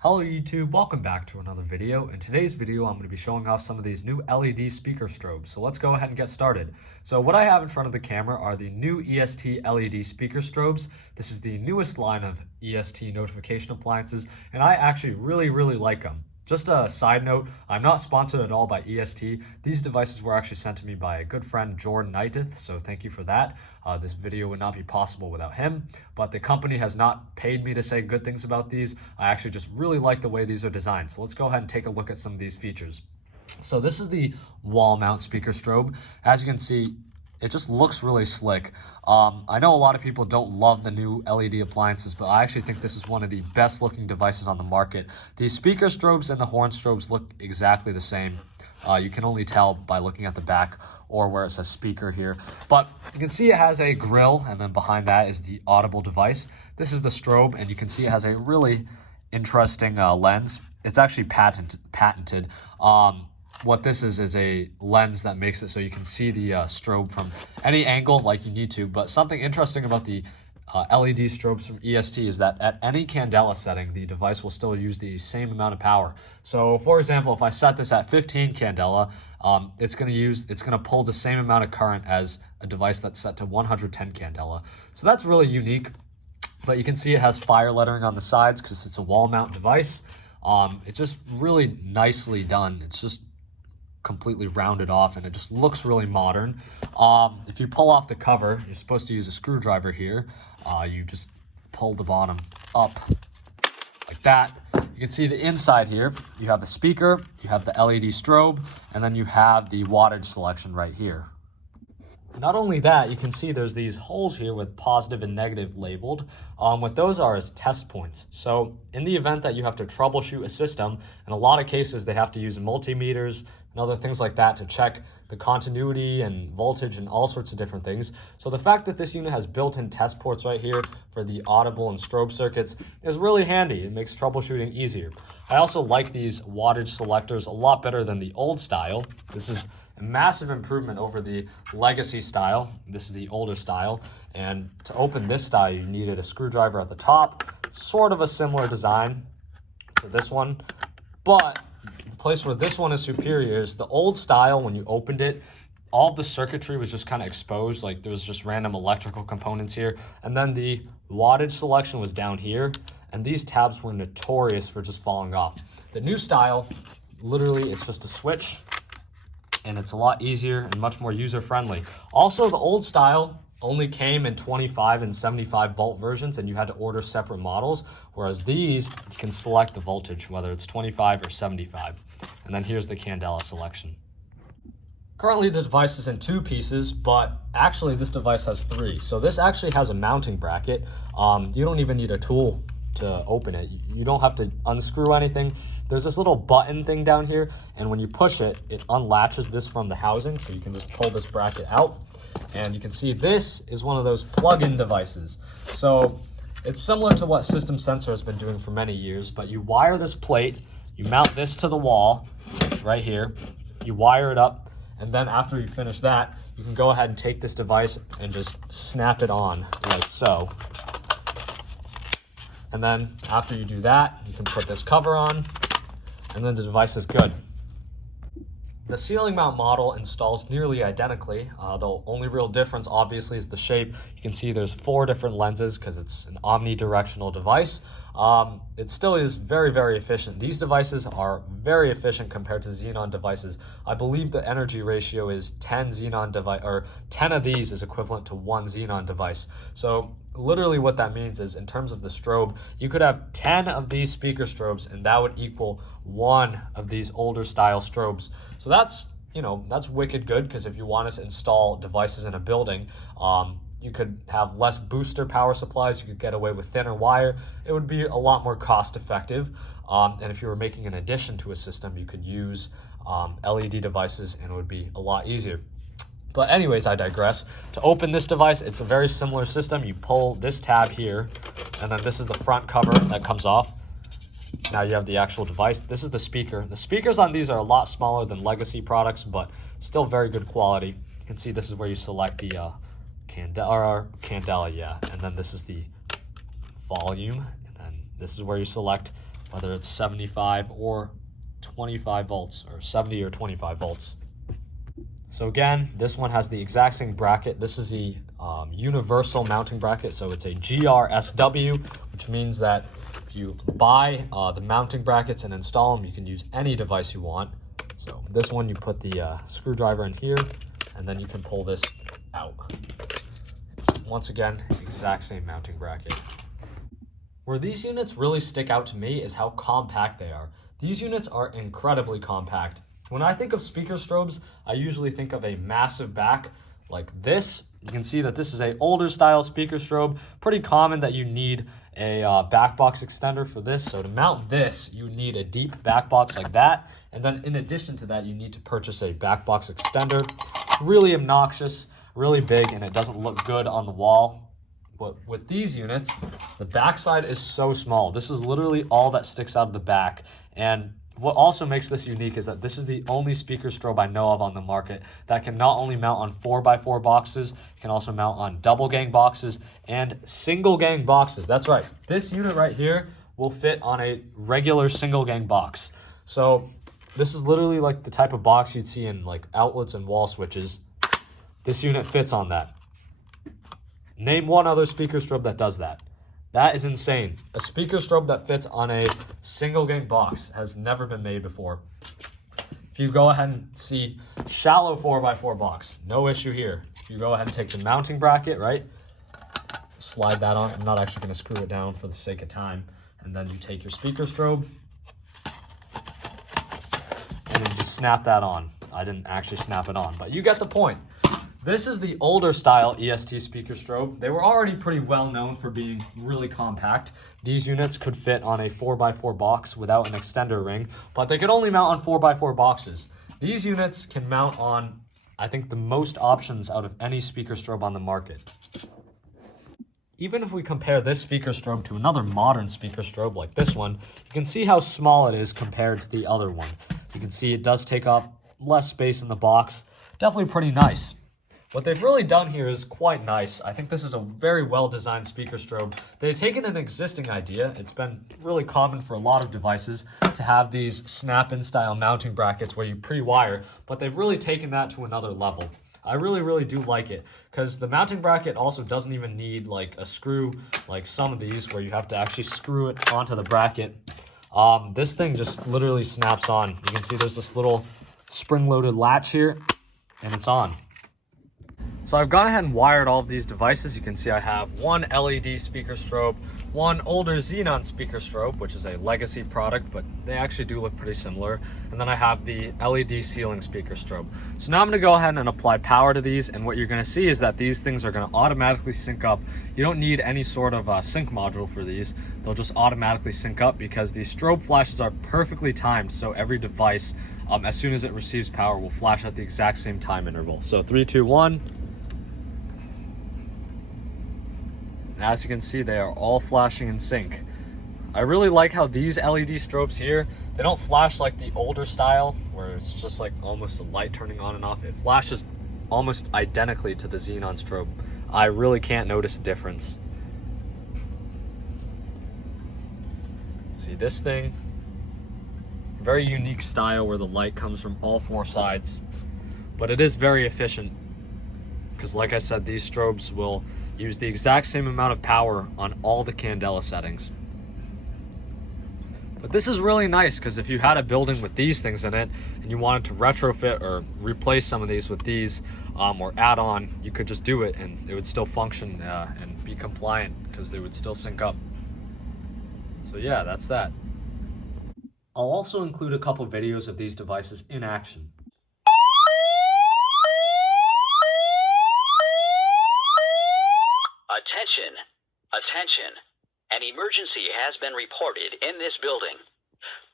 Hello YouTube, welcome back to another video. In today's video, I'm going to be showing off some of these new LED speaker strobes. So let's go ahead and get started. So what I have in front of the camera are the new EST LED speaker strobes. This is the newest line of EST notification appliances, and I actually really like them. Just a side note, I'm not sponsored at all by EST. These devices were actually sent to me by a good friend, Jordan Knighteth, so thank you for that. This video would not be possible without him, but the company has not paid me to say good things about these. I actually just really like the way these are designed. So let's go ahead and take a look at some of these features. So this is the wall mount speaker strobe. As you can see, it just looks really slick. I know a lot of people don't love the new LED appliances, but I actually think this is one of the best looking devices on the market. These speaker strobes and the horn strobes look exactly the same. You can only tell by looking at the back or where it says speaker here. But you can see it has a grill, and then behind that is the audible device. This is the strobe, and you can see it has a really interesting lens. It's actually patented. What this is a lens that makes it so you can see the strobe from any angle like you need to. But something interesting about the LED strobes from EST is that at any candela setting, the device will still use the same amount of power. So for example, if I set this at 15 candela, it's going to pull the same amount of current as a device that's set to 110 candela. So that's really unique. But you can see it has fire lettering on the sides because it's a wall mount device. It's just really nicely done. It's just completely rounded off, and it just looks really modern. If you pull off the cover, you're supposed to use a screwdriver here. You just pull the bottom up like that. You can see the inside here. You have the speaker, you have the LED strobe, and then you have the wattage selection right here. Not only that, you can see there's these holes here with positive and negative labeled. What those are is test points. So in the event that you have to troubleshoot a system, in a lot of cases they have to use multimeters and other things like that to check the continuity and voltage and all sorts of different things. So the fact that this unit has built-in test ports right here for the audible and strobe circuits is really handy. It makes troubleshooting easier. I also like these wattage selectors a lot better than the old style. This is a massive improvement over the legacy style. This is the older style, and to open this style you needed a screwdriver at the top, sort of a similar design to this one, but the place where this one is superior is the old style. When you opened it, all of the circuitry was just kind of exposed, like there was just random electrical components here, and then the wattage selection was down here, and these tabs were notorious for just falling off. The new style, literally it's just a switch, and it's a lot easier and much more user-friendly. Also, the old style only came in 25 and 75 volt versions, and you had to order separate models, whereas these, you can select the voltage, whether it's 25 or 75. And then here's the candela selection. Currently, the device is in 2 pieces, but actually this device has 3. So this actually has a mounting bracket. You don't even need a tool to open it. You don't have to unscrew anything. There's this little button thing down here, and when you push it, it unlatches this from the housing, so you can just pull this bracket out. And you can see this is one of those plug-in devices. So it's similar to what System Sensor has been doing for many years, but you wire this plate, you mount this to the wall right here, you wire it up, and then after you finish that, you can go ahead and take this device and just snap it on like so. And then after you do that, you can put this cover on, and then the device is good. The ceiling mount model installs nearly identically. The only real difference obviously is the shape. You can see there's 4 different lenses because it's an omnidirectional device. It still is very efficient. These devices are very efficient compared to xenon devices. I believe the energy ratio is 10 xenon device, or 10 of these is equivalent to 1 xenon device. So literally what that means is, in terms of the strobe, you could have 10 of these speaker strobes and that would equal 1 of these older style strobes. So that's, that's wicked good, because if you wanted to install devices in a building, you could have less booster power supplies, you could get away with thinner wire, it would be a lot more cost effective. And if you were making an addition to a system, you could use LED devices and it would be a lot easier. But anyways, I digress. To open this device, it's a very similar system. You pull this tab here, and then this is the front cover that comes off. Now you have the actual device. This is the speaker. The speakers on these are a lot smaller than legacy products, but still very good quality. You can see this is where you select the candela, yeah. And then this is the volume, and then this is where you select whether it's 75 or 25 volts, or 70 or 25 volts. So again, this one has the exact same bracket. This is the universal mounting bracket, so it's a GRSW, which means that if you buy the mounting brackets and install them, you can use any device you want. So this one, you put the screwdriver in here, and then you can pull this out. Once again, exact same mounting bracket. Where these units really stick out to me is how compact they are. These units are incredibly compact. When I think of speaker strobes, I usually think of a massive back like this. You can see that this is an older style speaker strobe. Pretty common that you need a back box extender for this. So to mount this, you need a deep back box like that. And then in addition to that, you need to purchase a back box extender. Really obnoxious, really big, and it doesn't look good on the wall. But with these units, the backside is so small. This is literally all that sticks out of the back. And what also makes this unique is that this is the only speaker strobe I know of on the market that can not only mount on 4x4 boxes, it can also mount on double gang boxes and single gang boxes. That's right. This unit right here will fit on a regular single gang box. So this is literally like the type of box you'd see in like outlets and wall switches. This unit fits on that. Name one other speaker strobe that does that. That is insane. A speaker strobe that fits on a single gang box has never been made before. If you go ahead and see shallow 4x4 box, no issue here. If you go ahead and take the mounting bracket, right? Slide that on. I'm not actually going to screw it down for the sake of time. And then you take your speaker strobe and then just snap that on. I didn't actually snap it on, but you get the point. This is the older style EST speaker strobe. They were already pretty well known for being really compact. These units could fit on a 4x4 box without an extender ring, but they could only mount on 4x4 boxes. These units can mount on, I think, the most options out of any speaker strobe on the market. Even if we compare this speaker strobe to another modern speaker strobe like this one, you can see how small it is compared to the other one. You can see it does take up less space in the box. Definitely pretty nice. What they've really done here is quite nice. I think this is a very well-designed speaker strobe. They've taken an existing idea. It's been really common for a lot of devices to have these snap-in style mounting brackets where you pre-wire, but they've really taken that to another level. I really do like it because the mounting bracket also doesn't even need like a screw like some of these where you have to actually screw it onto the bracket. This thing just literally snaps on. You can see there's this little spring-loaded latch here and it's on. So I've gone ahead and wired all of these devices. You can see I have one LED speaker strobe, one older Xenon speaker strobe, which is a legacy product, but they actually do look pretty similar. And then I have the LED ceiling speaker strobe. So now I'm gonna go ahead and apply power to these, and what you're gonna see is that these things are gonna automatically sync up. You don't need any sort of sync module for these. They'll just automatically sync up because these strobe flashes are perfectly timed, so every device, as soon as it receives power, will flash at the exact same time interval. So 3, 2, 1. As you can see, they are all flashing in sync. I really like how these LED strobes here, they don't flash like the older style where it's just like almost a light turning on and off. It flashes almost identically to the Xenon strobe. I really can't notice a difference. See this thing, very unique style where the light comes from all four sides, but it is very efficient because like I said, these strobes will use the exact same amount of power on all the candela settings. But this is really nice because if you had a building with these things in it and you wanted to retrofit or replace some of these with these or add on, you could just do it and it would still function and be compliant because they would still sync up. So yeah, that's that. I'll also include a couple videos of these devices in action. Attention. An emergency has been reported in this building.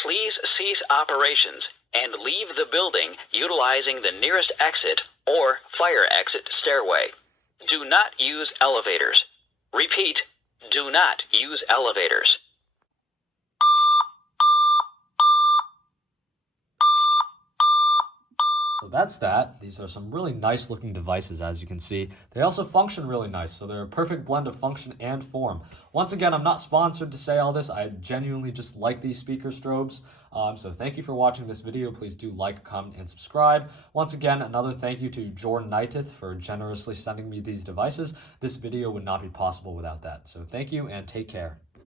Please cease operations and leave the building utilizing the nearest exit or fire exit stairway. Do not use elevators. Repeat, do not use elevators. So So that's that. These are some really nice looking devices, as you can see. They also function really nice, so they're a perfect blend of function and form. Once again, I'm not sponsored to say all this. I genuinely just like these speaker strobes. So thank you for watching this video. Please do like, comment, and subscribe. Once again, another thank you to Jordan Knighteth for generously sending me these devices. This video would not be possible without that. So thank you and take care.